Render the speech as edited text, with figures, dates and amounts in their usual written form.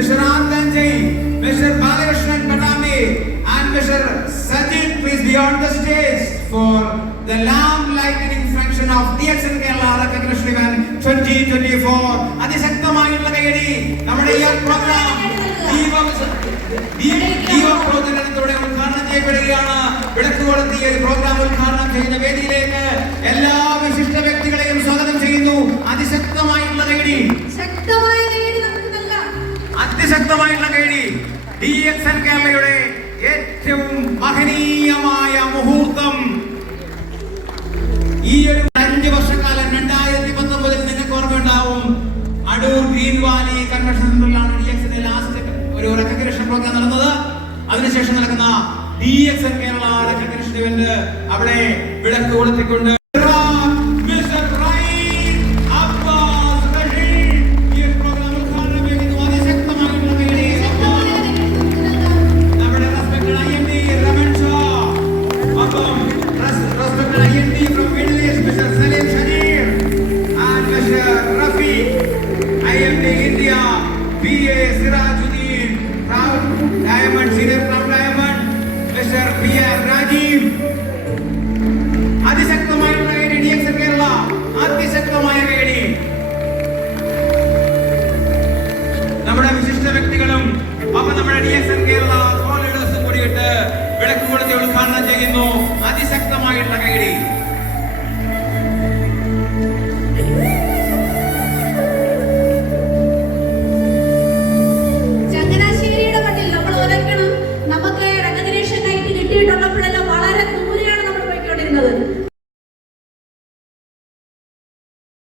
Mr. Ananjay, Mr. Balakrishnan Patami, and Mr. Sajid, please be on the stage for the lamp lightning function of DXN Kerala Recognition Event 2024. അതിശക്തമായുള്ള കൈയടി നമ്മുടെ ഈ programme ദീപപ്രചരണത്തോടെ ഉദ്ഘാടനം ചെയ്യപ്പെടുകയാണ്. വിളക്കുകൊളുത്തി ഈ programme ഉദ്ഘാടനം ചെയ്യുന്ന വേദിയിലേക്ക് എല്ലാ വിശിഷ്ട വ്യക്തികളെയും സ്വാഗതം ചെയ്യുന്നു. അതിശക്തമായുള്ള കൈയടി, അതിശക്തമായിട്ടുള്ള കൈയടി. DXN കേരളയുടെ ഏറ്റവും മഹനീയമായ മുഹൂർത്തം. ഈ ഒരു 5 വർഷക്കാലം 2019 നിങ്ങൾക്ക് ഓർമ്മയുണ്ടാവും, Adoor green Valley convention സെന്ററിലാണ് DXN last ഒരു റെക്കഗ്നിഷൻ പ്രോഗ്രാം നടന്നത്. അതിനുശേഷം നടക്കുന്ന DXN കേരള റെക്കഗ്നിഷൻ ഇവന്റ് അവിടെ വിളക്ക് കൊളുത്തിക്കൊണ്ട്